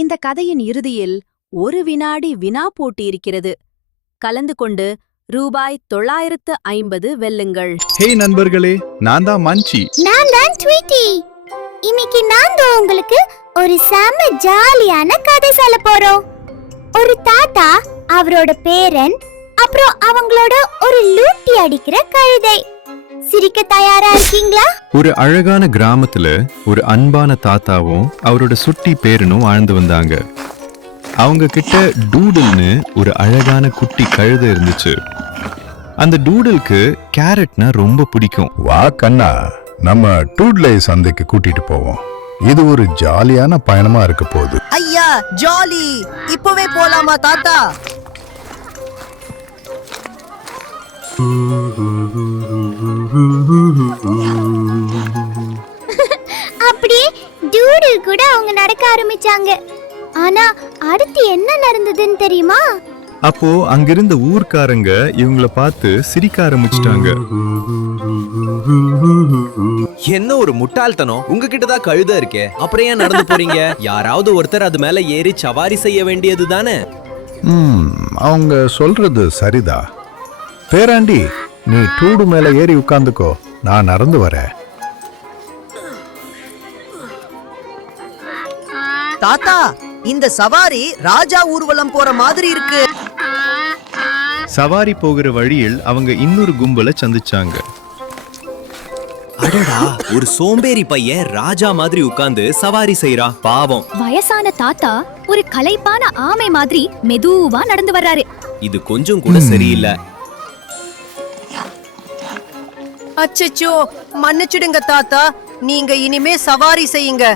இந்த கதையின் இறுதியில் ஒரு வினாடி வினா போட்டி இருக்கிறது. கலந்து கொண்டு ரூபாய் 950 வெல்லுங்கள். ஹே நண்பர்களே, நான் தான் மஞ்சி. நான் தான் ட்வீட்டி. இன்னைக்கு நாங்க உங்களுக்கு ஒரு செம ஜாலியான கதை சொல்ல போறோம். ஒரு தாத்தா, அவரோட பேரன், அப்புறம் அவங்களோட ஒரு லூட்டி அடிக்கிற கழுதை. சிரிக்க தயாரா இருக்கீங்களா? ஒரு அழகான கிராமத்துல ஒரு அன்பான தாத்தாவும் அவரோட சுட்டி பேரனும் வாழ்ந்து வந்தாங்க. அவங்க கிட்ட டூடல்னு ஒரு அழகான குட்டி கழுதை இருந்துச்சு. அந்த டூடலுக்கு கேரட்னா ரொம்ப பிடிக்கும். வா கண்ணா, நம்ம டூட்லை சந்தைக்கு கூட்டிட்டு போவோம். இது ஒரு ஜாலியான பயணமா இருக்க போகுது. ஐயா ஜாலி, இப்பவே போலாமா தாத்தா? அப்படியே டூடில் கூட அவங்க நடக்க ஆரம்பிச்சாங்க. ஆனா அடுத்து என்ன நடந்ததுன்னு தெரியுமா? அப்போ அங்கிருந்த ஊர்க்காரங்க இவங்கள பார்த்து சிரிக்க ஆரம்பிச்சிட்டாங்க. என்ன ஒரு முட்டாள்தனம்! உங்ககிட்ட தான் கழுதை இருக்கே, அப்புறம் ஏன் நடந்து போறீங்க? யாராவது ஒருத்தர் அது மேல ஏறி சவாரி செய்ய வேண்டியது தானே. அவங்க சொல்றது சரிதா. பேராண்டி, நீ டூடு மேல ஏறி உட்கார்ந்துக்கோ, நான் நடந்து வரேன். தாத்தா, இந்த சவாரி ராஜா ஊர்வலம் போற மாதிரி இருக்கு. சவாரி போகிற வழியில் அவங்க இன்னொரு கும்பலை சந்திச்சாங்க. அடடா, ஒரு சோம்பேறி பையன் ராஜா மாதிரி உட்கார்ந்து சவாரி செய்யறான். பாவம். வயசான தாத்தா ஒரு களைப்பான ஆமை மாதிரி மெதுவா நடந்து வர்றாரு. இது கொஞ்சம் கூட சரியில்லை. அச்சச்சோ, மன்னிச்சிடுங்க தாத்தா, நீங்க இனிமே சவாரி செய்யுங்க.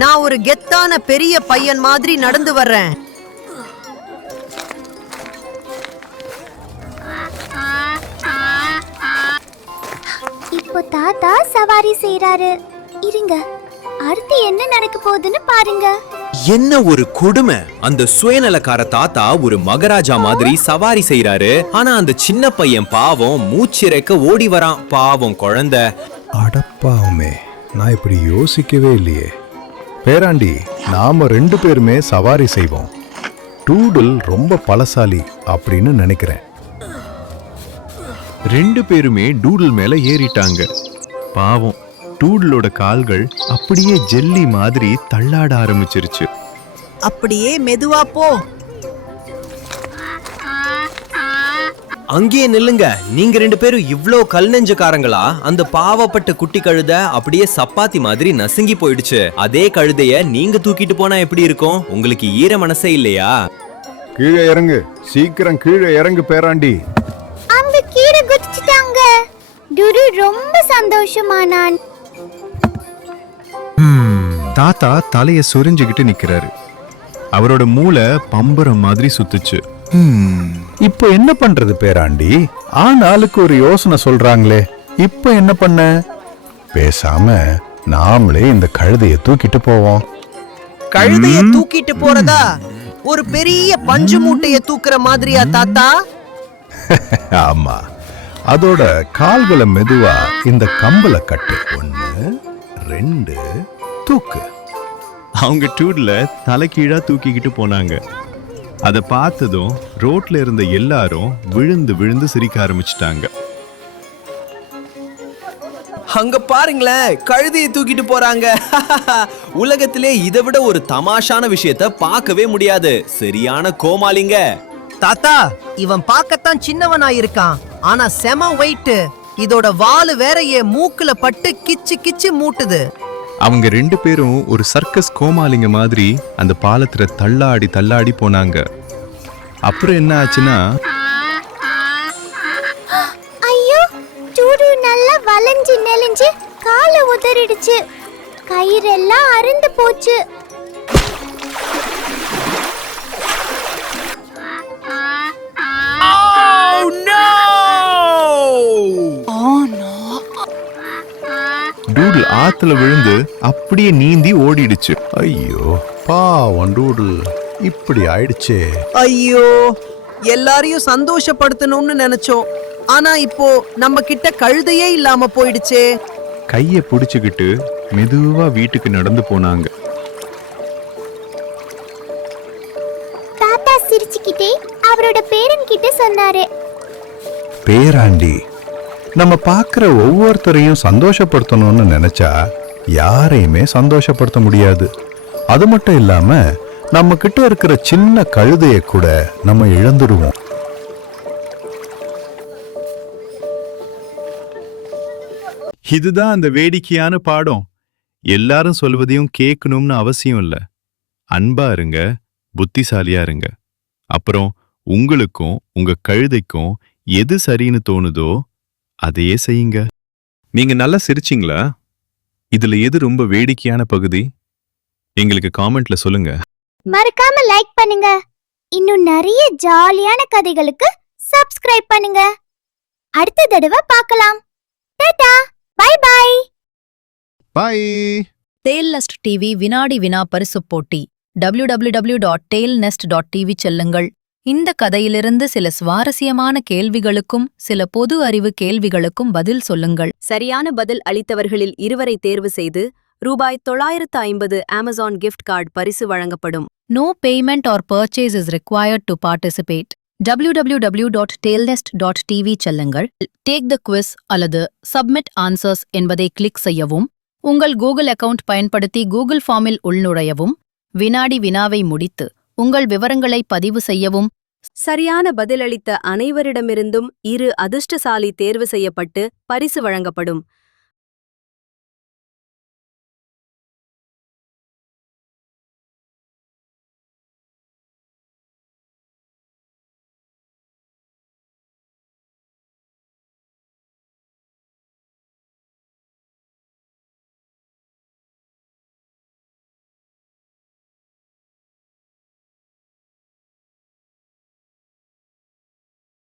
நான் ஒரு கெத்தான பெரிய பையன் மாதிரி நடந்து வர்றேன். இப்போ தாத்தா சவாரி செய்யறாரு. இருங்க, அடுத்து என்ன நடக்க போகுதுன்னு பாருங்க. என்ன ஒரு கொடுமை! அந்த சுயநலக்கார தாத்தா ஒரு மகாராஜா மாதிரி சவாரி செய்யறாரு. ஆனா அந்த சின்ன பையன் பாவம் மூச்சிறைக்க ஓடி வரான். பாவம் குழந்தை. அடப்பாவுமே, நான் இப்படி யோசிக்கவே இல்லையே. பேராண்டி, நாம 2 பேருமே சவாரி செய்வோம். டூடில் ரொம்ப பலசாலி அப்படின்னு நினைக்கிறேன். 2 பேருமே டூடல் மேல ஏறிட்டாங்க. பாவம், டூடலோட கால்கள் அப்படியே ஜெல்லி மாதிரி தள்ளாட ஆரம்பிச்சிருச்சு. அப்படியே மெதுவா போ. அங்கேயே நில்லுங்க. நீங்க 2 பேரும் இவ்ளோ கல் நெஞ்சக்காரங்களா? அந்த பாவப்பட்ட குட்டி கழுதை அப்படியே சப்பாத்தி மாதிரி நசுங்கி போயிடுச்சு. அதே கழுதைய நீங்க தூக்கிட்டு போனா எப்படி இருக்கும்? உங்களுக்கு ஈர மனசே இல்லையா? கீழே இறங்கு, சீக்கிரம் கீழே இறங்கு பேராண்டி. அவங்க கீழே குதிச்சிட்டாங்க. டுடு ரொம்ப சந்தோஷமானான். தாத்தா தலைய சொரிஞ்சுகிட்டு நிக்கிறாரு. அவரோட மூளை பம்பரம் மாதிரி சுத்துச்சு. இப்போ என்ன பண்றது பேராண்டி? ஆனாலுக்கு ஒரு யோசனை சொல்றாங்களே, இப்போ என்ன பண்ண? பேசாம நாமளே இந்த கழுதைய தூக்கிட்டு போவோம். கழுதைய தூக்கிட்டு போறதா? ஒரு பெரிய பஞ்சு மூட்டைய தூக்குற மாதிரியா தாத்தா? ஆமா, அதோட கால்களை மெதுவா இந்த கம்பல கட்டு. 1 2 தூக்கு. அவங்க டூட்ல தலைகீழா தூக்கிக்கிட்டு போனாங்க. அதை பார்த்ததும் ரோட்ல இருந்த எல்லாரும் விழுந்து விழுந்து சிரிக்க ஆரம்பிச்சிட்டாங்க. அங்க பாருங்களேன், கழுதையை தூக்கிட்டு போறாங்க. உலகத்திலே இதை விட ஒரு தமாஷான விஷயத்த பார்க்கவே முடியாது. சரியான கோமாளிங்க. தாத்தா, இவன் பார்க்கத்தான் சின்னவனா இருக்கான், ஆனா செம வெயிட். இதோட வாலு வேற என் மூக்குல பட்டு கிச்சு கிச்சு மூட்டுது. அவங்க 2 பேரும் ஒரு சர்க்கஸ் கோமாளிங்க மாதிரி அந்த பாலத்துல தள்ளாடி தள்ளாடி போனாங்க. அப்புறம் என்ன ஆச்சுன்னா, ஐயோ, டுடு நல்லா வளைஞ்சு நெளிஞ்சு காலை உதறிடுச்சு. கயிறெல்லாம் அறுந்து போச்சு. டூடில் ஆத்துல விழுந்து அப்படியே நீந்தி ஓடிடுச்சு. ஐயோ பாவம் டூடில், இப்படி ஆயிடுச்சே. ஐயோ, எல்லாரையும் சந்தோஷப்படுத்தணும்னு நினைச்சோம், ஆனா இப்போ நம்ம கிட்ட கழுதையே இல்லாம போயிடுச்சே. கைய புடிச்சுக்கிட்டு மெதுவா வீட்டுக்கு நடந்து போனாங்க. பேராண்டி. நம்ம பார்க்குற ஒவ்வொருத்தரையும் சந்தோஷப்படுத்தணும்னு நினைச்சா யாரையுமே சந்தோஷப்படுத்த முடியாது. அது மட்டும் இல்லாம நம்ம கிட்ட இருக்கிற சின்ன கழுதைய கூட நம்ம இழந்துடுவோம். இதுதான் அந்த வேடிக்கையான பாடம். எல்லாரும் சொல்வதையும் கேட்கணும்னு அவசியம் இல்ல. அன்பா இருங்க, புத்திசாலியா இருங்க. அப்புறம் உங்களுக்கும் உங்க கழுதைக்கும் எது சரின்னு தோணுதோ அதையே செய்யுங்க. நீங்க நல்லா சிரிச்சீங்களா? இதுல எது ரொம்ப வேடிக்கையான பகுதி? எங்களுக்கு காமெண்ட்ல சொல்லுங்க. மறக்காம லைக் பண்ணுங்க. இன்னும் நிறைய ஜாலியான கதைகளுக்கு சப்ஸ்கிரைப் பண்ணுங்க. அடுத்த தடவை பார்க்கலாம். டாடா, பை பை. பை. டேல் நெஸ்ட் டிவி வினாடி வினா பரிசுப் போட்டி www.tailnest.tv செல்லுங்கள். இந்த கதையிலிருந்து சில சுவாரஸ்யமான கேள்விகளுக்கும் சில பொது அறிவு கேள்விகளுக்கும் பதில் சொல்லுங்கள். சரியான பதில் அளித்தவர்களில் 2 தேர்வு செய்து ரூபாய் 950 அமேசான் கிஃப்ட் கார்டு பரிசு வழங்கப்படும். No payment or purchase is required to participate. www.tailnest.tv செல்லுங்கள். Take the quiz அல்லது Submit answers என்பதை கிளிக் செய்யவும். உங்கள் கூகுள் அக்கவுண்ட் பயன்படுத்தி கூகுள் ஃபார்மில் உள்நுழையவும். வினாடி வினாவை முடித்து உங்கள் விவரங்களை பதிவு செய்யவும். சரியான பதிலளித்த அனைவரிடமிருந்தும் 2 அதிர்ஷ்டசாலி தேர்வு செய்யப்பட்டு பரிசு வழங்கப்படும்.